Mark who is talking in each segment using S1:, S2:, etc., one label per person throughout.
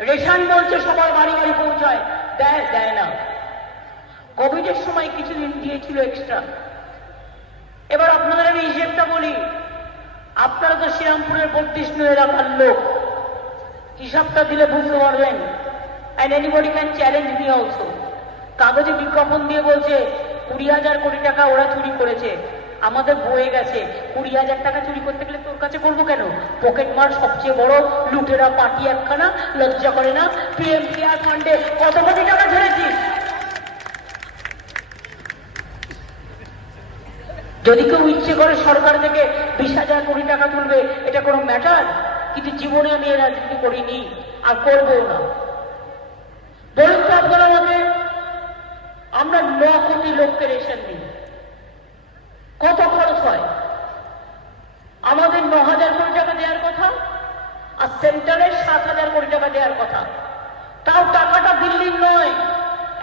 S1: Ration বলছে সবার বাড়ি বাড়ি পৌঁছায়। দেয় দেয় না। কোভিডের সময় কিছুদিন দিয়েছিল এক্সট্রা এবার আপনাদের আমি হিসেবটা বলি। আপনারা তো শ্রীরামপুরের বত্রিষ্ণ এলাকার লোক। হিসাবটা দিলে বুঝতে পারবেন। And anybody can challenge me also কাগজে বিজ্ঞাপন দিয়ে বলছে, কুড়ি হাজার কোটি টাকা ওরা চুরি করেছে। আমাদের বয়ে গেছে। কুড়ি হাজার টাকা চুরি করতে গেলে তোর কাছে করব কেন? পকেট মার সবচেয়ে বড়, লুটেরা পার্টি একখানা, লজ্জা করে না? কেয়ার ফান্ডে কত কোটি টাকা ছেড়েছিস যদি কেউ ইচ্ছে করে সরকার থেকে বিশ হাজার কোটি টাকা তুলবে, এটা কোনো ম্যাটার কিন্তু জীবনে আমি এর রাজনীতি করিনি, আর করব না। বলুন তো আপনারা আমাকে, আমরা ন কোটি লোককে রেশন দিই কত খরচ হয় আমাদের ন হাজার কোটি টাকা দেওয়ার কথা আর সেন্টারের সাত হাজার কোটি টাকা দেওয়ার কথা। তাও টাকাটা দিল্লির নয়।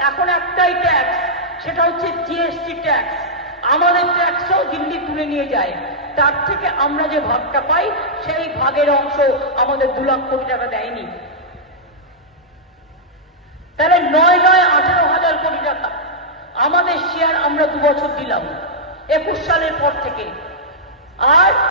S1: এখন একটাই ট্যাক্স সেটা হচ্ছে জিএসটি ট্যাক্স আমাদের ট্যাক্সও দিল্লি তুলে নিয়ে যায়। তার থেকে আমরা যে ভাগটা পাই, সেই ভাগের অংশ আমাদের দু লাখ কোটি টাকা দেয়নি। তাহলে নয় নয় আঠেরো হাজার কোটি টাকা। আমাদের শেয়ার আমরা দু বছর দিলাম, একুশ সালের পর থেকে। আর